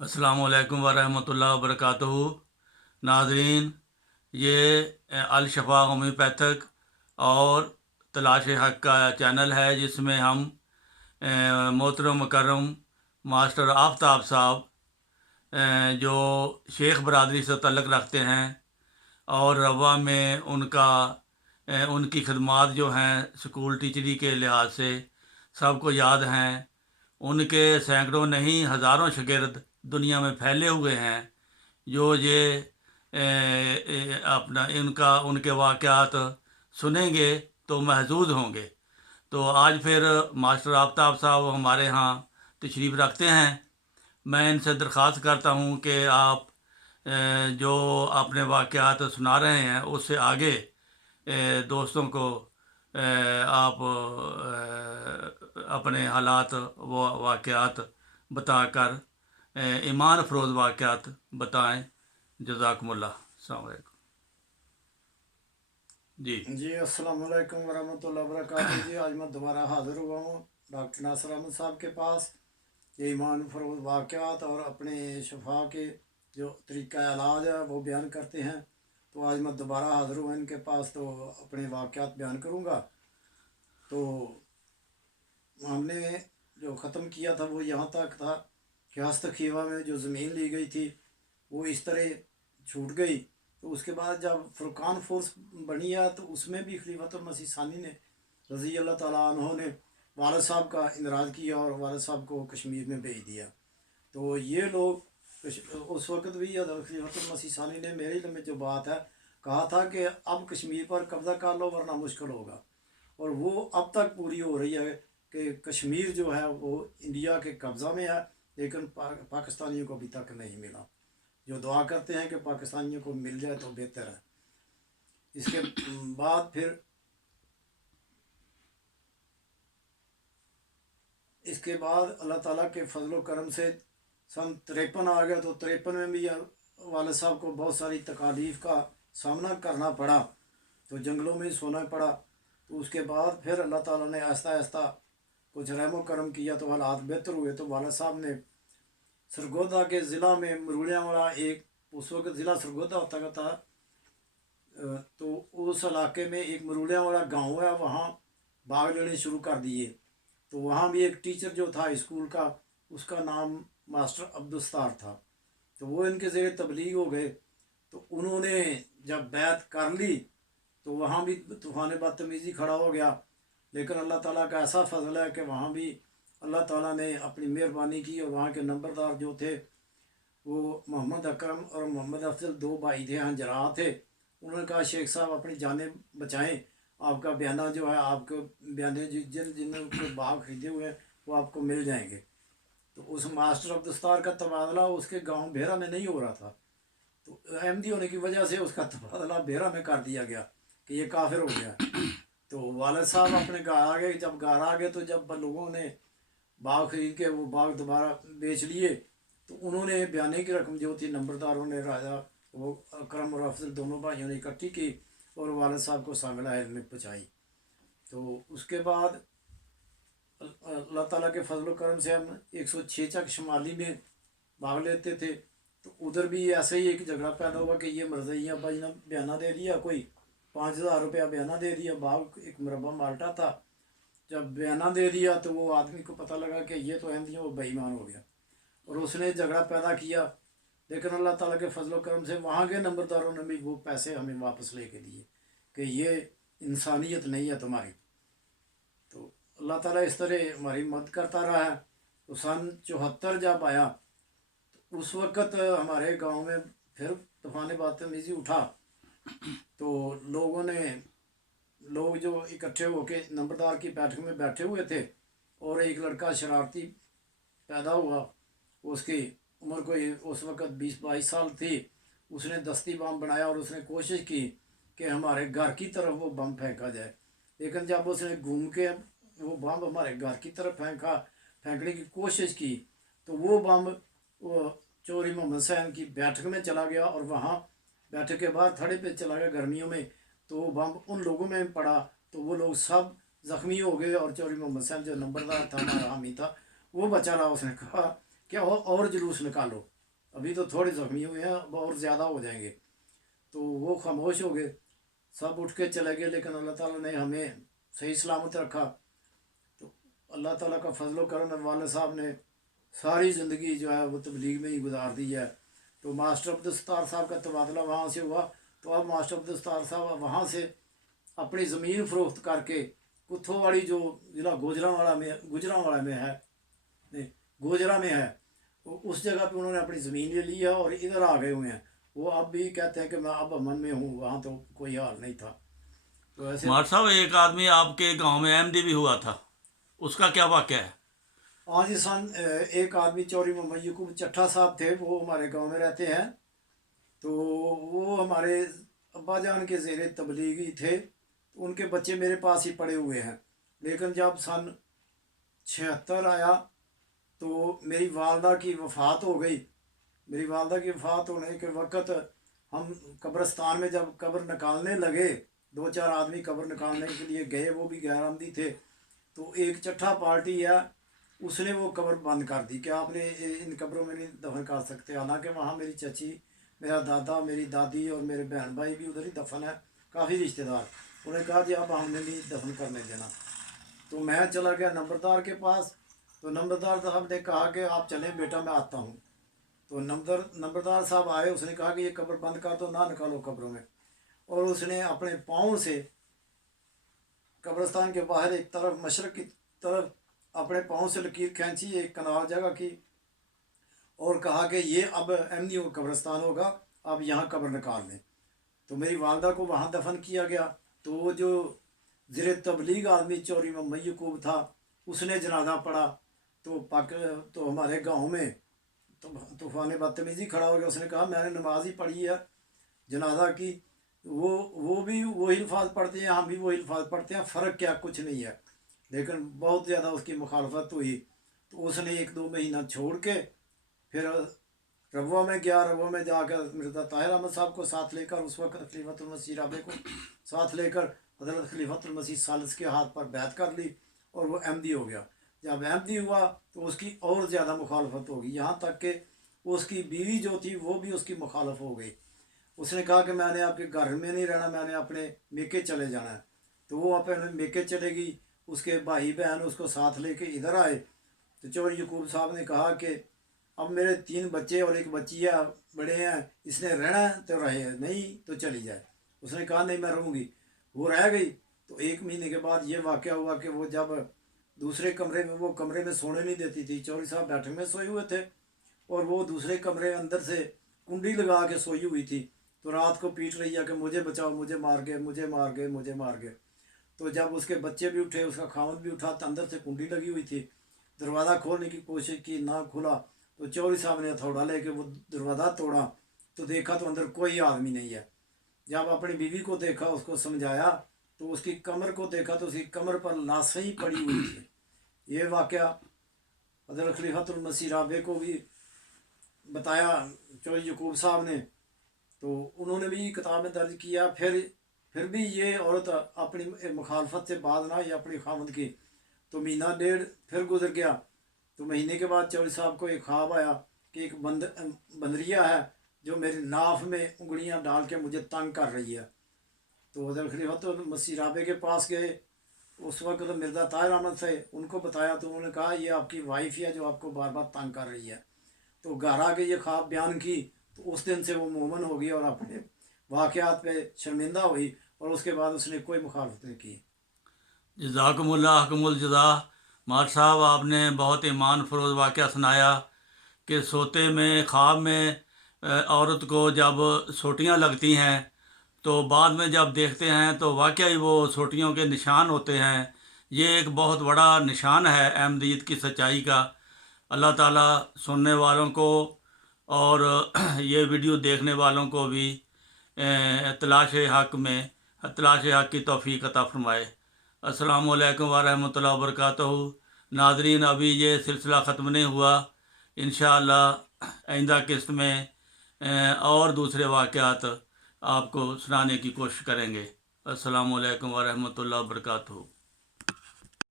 अस्सलाम वालेकुम वरहमतुल्लाहि वबरकातुहू। नाज़रीन, ये अल शफा होम्योपैथिक और तलाश हक़ का चैनल है जिसमें हम मोहतरम मुकर्रम मास्टर आफ्ताब साहब जो शेख बरदरी से तल्लक़ रखते हैं और रवा में उनकी खदमात जो हैं स्कूल टीचरी के लिहाज से सबको याद हैं। उनके सैकड़ों नहीं हज़ारों शागिर्द दुनिया में फैले हुए हैं जो ये अपना इनका उनके वाक़यात सुनेंगे तो महजूज होंगे। तो आज फिर मास्टर आफ्ताब साहब हमारे यहाँ तशरीफ़ रखते हैं। मैं इनसे दरख्वास्त करता हूँ कि आप जो अपने वाक़यात सुना रहे हैं उससे आगे दोस्तों को आप अपने हालात व वाक़यात बताकर ईमान अफरोज़ वाक़यात बताएं। जज़ाकुमुल्लाह। अस्सलाम वालेकुम। जी जी अस्सलाम वालेकुम वरहमतुल्लाहि वबरकातुहू। जी आज मैं दोबारा हाज़िर हुआ हूँ डॉक्टर नासिर अहमद साहब के पास। ये ईमान फरोज़ वाक़यात और अपने शफा के जो तरीक़ा इलाज है वो बयान करते हैं। तो आज मैं दोबारा हाज़िर हुआ इनके पास, तो अपने वाक़यात बयान करूँगा। तो हमने जो ख़त्म किया था वो यहाँ तक था कि हस्त खीवा में जो ज़मीन ली गई थी वो इस तरह छूट गई। तो उसके बाद जब फुरकान फोर्स बनी है तो उसमें भी खलीफतुल मसीह सानी ने रज़ी अल्लाह ताला अन्हो ने वालिद साहब का इंदराज किया और वालिद साहब को कश्मीर में भेज दिया। तो ये लोग उस वक़्त भी खलीफतुल मसीह सानी ने मेरे इल्म में जो बात है कहा था कि अब कश्मीर पर कब्ज़ा कर लो वरना मुश्किल होगा। और वो अब तक पूरी हो रही है कि कश्मीर जो है वो इंडिया के कब्ज़ा में है, लेकिन पाकिस्तानियों को अभी तक नहीं मिला। जो दुआ करते हैं कि पाकिस्तानियों को मिल जाए तो बेहतर है। इसके बाद फिर इसके बाद अल्लाह ताला के फजल करम से सन 53 आ गया। तो 53 में भी वालिद साहब को बहुत सारी तकालीफ का सामना करना पड़ा, तो जंगलों में सोना पड़ा। तो उसके बाद फिर अल्लाह ताला ने आहिस्ता आहिस्ता कुछ रहमो करम किया तो हालात बेहतर हुए। तो वालिद साहब ने सरगोदा के ज़िला में मरूलियाँ वाला एक, उस वक्त ज़िला सरगोदा होता था, तो उस इलाके में एक मरूलियाँ वाला गांव है, वहाँ बाग लेने शुरू कर दिए। तो वहाँ भी एक टीचर जो था स्कूल का, उसका नाम मास्टर अब्दुस्तार था। तो वो इनके ज़रिए तबलीग हो गए। तो उन्होंने जब बैत कर ली तो वहाँ भी तूफ़ान बदतमीज़ी खड़ा हो गया। लेकिन अल्लाह ताला का ऐसा फजल है कि वहाँ भी अल्लाह ताला ने अपनी मेहरबानी की और वहाँ के नंबरदार जो थे वो मोहम्मद अकरम और मोहम्मद अफजल, दो भाई थे, हंजरा थे। उन्होंने कहा शेख साहब अपनी जानें बचाएं, आपका बयाना जो है, आपके बयाने जिन जिन्होंने बाग खरीदे हुए हैं वो आपको मिल जाएंगे। तो उस मास्टर अब्दुस्तार का तबादला उसके गांव भेरा में नहीं हो रहा था, तो अहमदी होने की वजह से उसका तबादला भेरा में कर दिया गया कि ये काफिर हो गया। तो वालिद साहब अपने घर आ गए। जब घर आ गए तो जब लोगों ने बाग खरीद के वो बाग दोबारा बेच लिए, तो उन्होंने बयाने की रकम जो थी नंबरदारों ने, राजा वो अकरम और अफजल दोनों भाइयों ने इकट्ठी की और वालिद साहब को साबिला इल्म में पहुँचाई। तो उसके बाद अल्लाह ताला के फजल करम से हम 106 चक शुमाली में भाग लेते थे। तो उधर भी ऐसे ही एक झगड़ा पैदा हुआ कि ये मरजैया भाई ने बयाना दे दिया, कोई 5,000 रुपया बयाना दे दिया। बाग एक मुरबा माल्टा था। जब बयाना दे दिया तो वो आदमी को पता लगा कि ये तो अहमदियों वो बेईमान हो गया और उसने झगड़ा पैदा किया। लेकिन अल्लाह ताला के फजल करम से वहाँ के नंबरदारों ने भी वो पैसे हमें वापस लेके दिए कि ये इंसानियत नहीं है तुम्हारी। तो अल्लाह ताला इस तरह हमारी मदद करता रहा है। तो सन 74 जब आया तो उस वक़्त हमारे गांव में फिर तूफ़ान बदतमीज़ी उठा। तो लोग जो इकट्ठे होके नंबरदार की बैठक में बैठे हुए थे और एक लड़का शरारती पैदा हुआ। उसकी उम्र कोई उस वक़्त 20-22 साल थी। उसने दस्ती बम बनाया और उसने कोशिश की कि हमारे घर की तरफ वो बम फेंका जाए। लेकिन जब उसने घूम के वो बम हमारे घर की तरफ फेंकने की कोशिश की तो वो बम वो चौधरी मोहम्मद हुसैन की बैठक में चला गया और वहाँ बैठक के बाद थड़े पे चला गया गर्मियों में। तो वो बम उन लोगों में पड़ा तो वो लोग सब ज़ख्मी हो गए और चौधरी मोहम्मद हुसैन जो नंबरदार था, हमारा हामी था, वो बचा रहा। उसने कहा कि और जुलूस निकालो, अभी तो थोड़े ज़ख्मी हुए हैं, अब और ज़्यादा हो जाएंगे। तो वो खामोश हो गए, सब उठ के चले गए, लेकिन अल्लाह ताला ने हमें सही सलामत रखा। तो अल्लाह ताला का फजल करम है, वाले साहब ने सारी ज़िंदगी जो है वो तबलीग में ही गुजार दी है। तो मास्टर अब्दुल साहब का तबादला वहाँ से हुआ, तो अब मास्टर अब्दुल साहब वहाँ से अपनी ज़मीन फ़रोख्त करके कुथोवाड़ी जो ज़िला गुजरांवाला में है, नहीं गोजरा में है, तो उस जगह पे उन्होंने अपनी ज़मीन ले ली है और इधर आ गए हुए हैं। वो अब भी कहते हैं कि मैं अब अमन में हूँ, वहाँ तो कोई हाल नहीं था। तो ऐसे मार साहब, एक आदमी आपके गांव में अहमदी भी हुआ था, उसका क्या वाक़या है? आज ही एक आदमी चौरी मोहम्मद यकूब चट्ठा साहब थे, वो हमारे गांव में रहते हैं। तो वो हमारे अब्बा जान के ज़ेरे तबलीगी थे, तो उनके बच्चे मेरे पास ही पड़े हुए हैं। लेकिन जब सन 76 आया तो मेरी वालदा की वफ़ात हो गई। मेरी वालदा की वफ़ात होने के वक़्त हम कब्रस्तान में जब कब्र निकालने लगे, 2-4 आदमी कब्र निकालने के लिए गए, वो भी गैर आमदी थे। तो एक चट्ठा पार्टी है, उसने वो कब्र बंद कर दी कि आपने इन कब्रों में नहीं दफन कर सकते। हालांकि वहाँ मेरी चची, मेरा दादा, मेरी दादी और मेरे बहन भाई भी उधर ही दफन है, काफ़ी रिश्तेदार। उन्होंने कहा जी अब हमने नहीं दफन करने देना। तो मैं चला गया नंबरदार के पास। तो नंबरदार साहब ने कहा कि आप चलें बेटा, मैं आता हूँ। तो नंबरदार साहब आए, उसने कहा कि ये कब्र बंद कर दो, ना निकालो कब्रों में। और उसने अपने पाँव से कब्रस्तान के बाहर एक तरफ मशरक़ की तरफ अपने पाँव से लकीर खींची, एक कनाल जगह की, और कहा कि ये अब अहमदियों का कब्रस्तान होगा, अब यहाँ कब्र निकाल लें। तो मेरी वालदा को वहाँ दफन किया गया। तो वो जो ज़ेरे तबलीग आदमी चौरी मोहम्मद यकूब था, उसने जनाजा पढ़ा। तो हमारे गांव में तूफ़ान बदतमीज़ी खड़ा हो गया। उसने कहा मैंने नमाज ही पढ़ी है जनाजा की, वो भी वही अल्फाज पढ़ते हैं, हम भी वही अल्फाज पढ़ते हैं, फ़र्क क्या, कुछ नहीं है। लेकिन बहुत ज़्यादा उसकी मुखालफत हुई, तो उसने 1-2 महीना छोड़ के फिर रबवा में गया। रबवा में जाकर मिर्ज़ा ताहिर अहमद साहब को साथ लेकर, उस वक्त खलीफतुल मसीह राबे को साथ लेकर हज़रत खलीफतुल मसीह सालिस के हाथ पर बैत कर ली और वो अहमदी हो गया। जब अहमदी हुआ तो उसकी और ज़्यादा मुखालफत होगी, यहाँ तक कि उसकी बीवी जो थी वो भी उसकी मुखालफ हो गई। उसने कहा कि मैंने आपके घर में नहीं रहना, मैंने अपने मेके चले जाना है। तो वो अपने मेके चले गई। उसके भाई बहन उसको साथ लेके इधर आए। तो चौधरी यकूब साहब ने कहा कि अब मेरे 3 बच्चे और एक बच्ची है, बड़े हैं, इसने रहना है तो रहे, नहीं तो चली जाए। उसने कहा नहीं मैं रहूँगी। वो रह गई। तो 1 महीने के बाद ये वाक़या हुआ कि वो जब दूसरे कमरे में, वो कमरे में सोने नहीं देती थी, चौधरी साहब बैठक में सोए हुए थे और वो दूसरे कमरे अंदर से कुंडी लगा के सोई हुई थी। तो रात को पीट रही है कि मुझे बचाओ, मुझे मार गए, मुझे मार गए, मुझे मार गए। तो जब उसके बच्चे भी उठे, उसका खामद भी उठा, तो अंदर से कुंडी लगी हुई थी। दरवाज़ा खोलने की कोशिश की, ना खुला। तो चौधरी साहब ने हथौड़ा लेके वो दरवाज़ा तोड़ा, तो देखा तो अंदर कोई आदमी नहीं है। जब अपनी बीवी को देखा, उसको समझाया, तो उसकी कमर को देखा तो उसकी कमर पर लाशें ही पड़ी हुई थी। ये वाक़या हज़रत खलीफतुल मसीह राबे को भी बताया चौधरी यकूब साहब ने, तो उन्होंने भी किताब में दर्ज किया। फिर भी ये औरत अपनी मुखालफत से बाज ना आई अपनी खामद की। तो महीना 1.5 फिर गुजर गया। तो महीने के बाद चौधरी साहब को एक ख्वाब आया कि एक बंदरिया है जो मेरी नाफ में उंगलियां डाल के मुझे तंग कर रही है। तो हज़रत खलीफतुल मसीह राबे के पास गए। उस वक्त तो मिर्ज़ा ताहिर अहमद थे, उनको बताया। तो उन्होंने कहा ये आपकी वाइफ है जो आपको बार बार तंग कर रही है। तो घर आके ये ख्वाब बयान की। तो उस दिन से वो मोमन हो गई और अपने वाक़यात पे शर्मिंदा हुई, और उसके बाद उसने कोई मुखालफत नहीं की। जज़ाकुमुल्लाह हकमुल जज़ा। मार साहब, आपने बहुत ईमान फरोज़ वाक़या सुनाया कि सोते में ख्वाब में औरत को जब सोटियां लगती हैं तो बाद में जब देखते हैं तो वाकई वो सोटियों के निशान होते हैं। ये एक बहुत बड़ा निशान है अहमदियत की सच्चाई का। अल्लाह ताला सुनने वालों को और ये वीडियो देखने वालों को भी तलाश हक़ में तलाश हक़ की तौफ़ीक़ अता फ़रमाए। अस्सलामु अलैकुम व रहमतुल्लाहि व बरकातहू। नाज़रीन, अभी ये सिलसिला ख़त्म नहीं हुआ। इंशाअल्लाह आइंदा किस्त में और दूसरे वाक़यात आपको सुनाने की कोशिश करेंगे। अस्सलामु अलैकुम व रहमतुल्लाहि व बरकातहू।